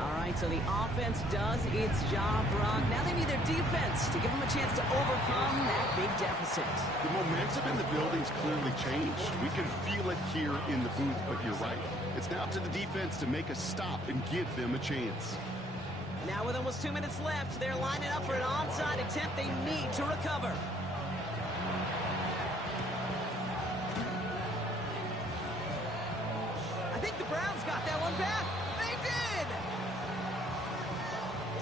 All right, so the offense does its job, Brock. Now they need their defense to give them a chance to overcome that big deficit. The momentum in the building's clearly changed. We can feel it here in the booth, but you're right. It's now up to the defense to make a stop and give them a chance. Now with almost 2 minutes left, they're lining up for an onside attempt they need to recover. I think the Browns got that one back. They did!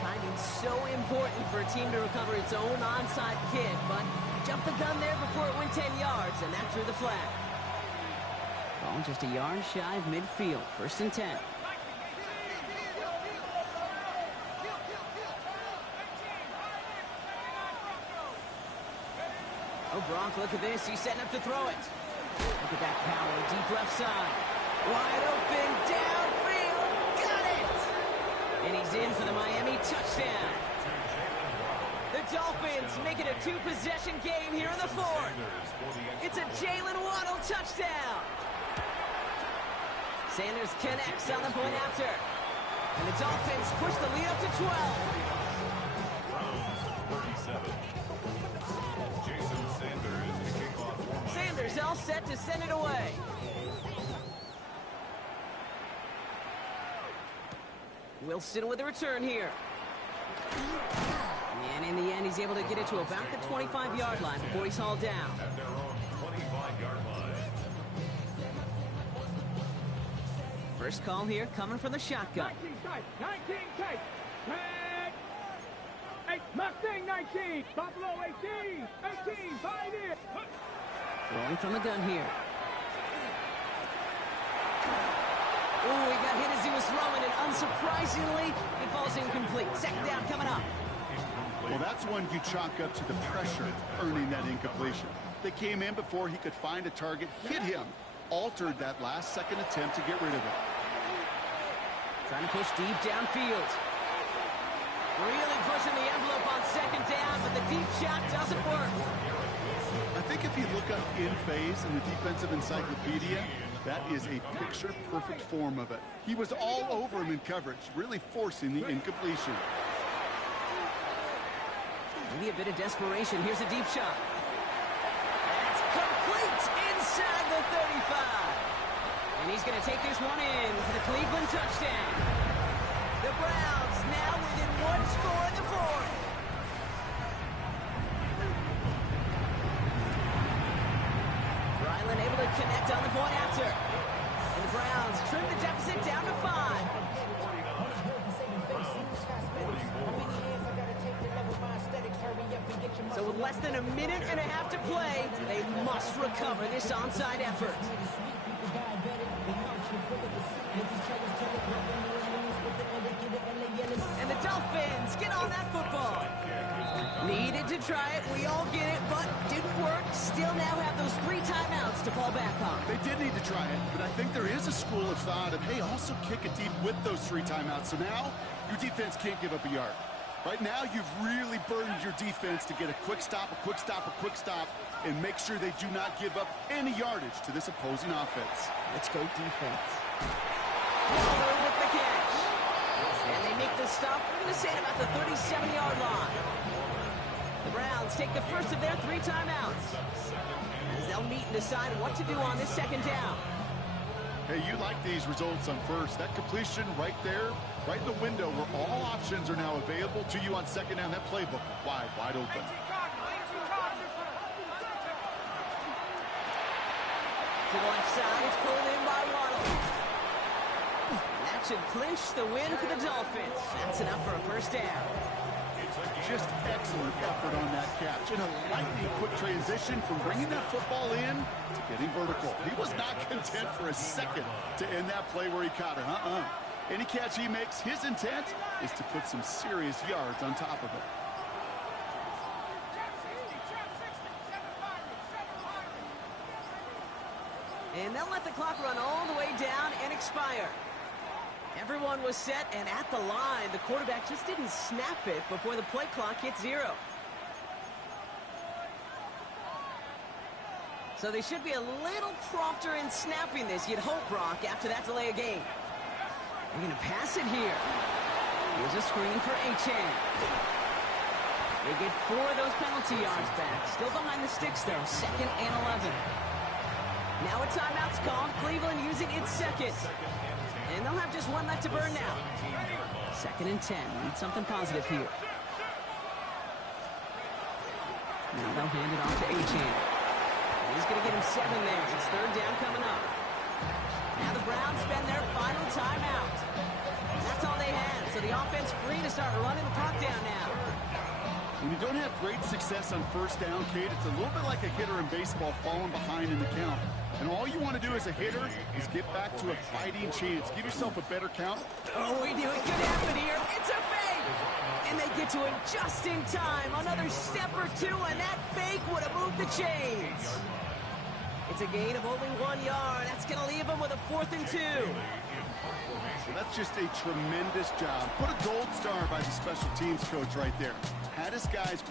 Timing's so important for a team to recover its own onside kick, but jumped the gun there before it went 10 yards, and that drew the flag. Ball just a yard shy of midfield, 1st and 10. Oh, Brock, look at this. He's setting up to throw it. Look at that power, deep left side. Wide open, downfield, got it! And he's in for the Miami touchdown. The Dolphins make it a 2-possession game here in the fourth. It's a Jalen Waddle touchdown. Sanders connects on the point after. And the Dolphins push the lead up to 12. Browns 37. Jason Sanders to kick off. Sanders all set to send it away. Wilson with a return here. And in the end, he's able to get it to about the 25-yard line before he's hauled down. At their own 25-yard line. First call here coming from the shotgun. 19 tight. 10. Mustang 19. Buffalo 18. 18. 5 in. Throwing from the gun here. Ooh, he got hit as he was throwing, and unsurprisingly, it falls incomplete. Second down coming up. Well, that's one you chalk up to the pressure earning that incompletion. They came in before he could find a target, hit him, altered that last-second attempt to get rid of it. Trying to push deep downfield. Really pushing the envelope on second down, but the deep shot doesn't work. I think if you look up in phase in the defensive encyclopedia, that is a picture-perfect form of it. He was all over him in coverage, really forcing the incompletion. Maybe a bit of desperation. Here's a deep shot. That's complete inside the 35. And he's going to take this one in for the Cleveland touchdown. The Browns now within one score in the fourth. Ryland able to connect on the point after. And the Browns trim the deficit down to 5. So with less than a minute and a half to play, they must recover this onside effort. And the Dolphins get on that football. Needed to try it, we all get it, but didn't work. Still now have those 3 timeouts to fall back on. They did need to try it, but I think there is a school of thought of, hey, also kick it deep with those 3 timeouts. So now your defense can't give up a yard. Right now, you've really burdened your defense to get a quick stop, and make sure they do not give up any yardage to this opposing offense. Let's go defense. Waller with the catch. And they make the stop, we're going to say, at about the 37-yard line. The Browns take the first of their 3 timeouts, as they'll meet and decide what to do on this second down. Hey, you like these results on first. That completion right there, right in the window where all options are now available to you on second down. That playbook wide open. To the left side, it's pulled in by Waddle. And that catch and clinch the win for the Dolphins. That's enough for a first down. Just excellent effort on that catch. And a lightning quick transition from bringing that football in to getting vertical. He was not content for a second to end that play where he caught it. Any catch he makes, his intent is to put some serious yards on top of it. And they'll let the clock run all the way down and expire. Everyone was set and at the line. The quarterback just didn't snap it before the play clock hit 0. So they should be a little prompter in snapping this, you'd hope, Brock, after that delay of game. They're going to pass it here. Here's a screen for Achane. They get 4 of those penalty yards back. Still behind the sticks, though. 2nd and 11. Now a timeout's called. Cleveland using its second. And they'll have just 1 left to burn now. 2nd and 10. Need something positive here. Now they'll hand it off to Achane. He's going to get him 7 there. It's 3rd down coming up. Now the Browns spend their final timeout. That's all they had. So the offense free to start running the clock down now. When you don't have great success on first down, Kate, it's a little bit like a hitter in baseball falling behind in the count. And all you want to do as a hitter is get back to a fighting chance. Give yourself a better count. Oh, we knew it could happen here. It's a fake. And they get to it just in time. Another step or 2, and that fake would have moved the chains. It's a gain of only 1 yard. That's going to leave them with a 4th and 2. Well, that's just a tremendous job. Put a gold star by the special teams coach right there. Had his guys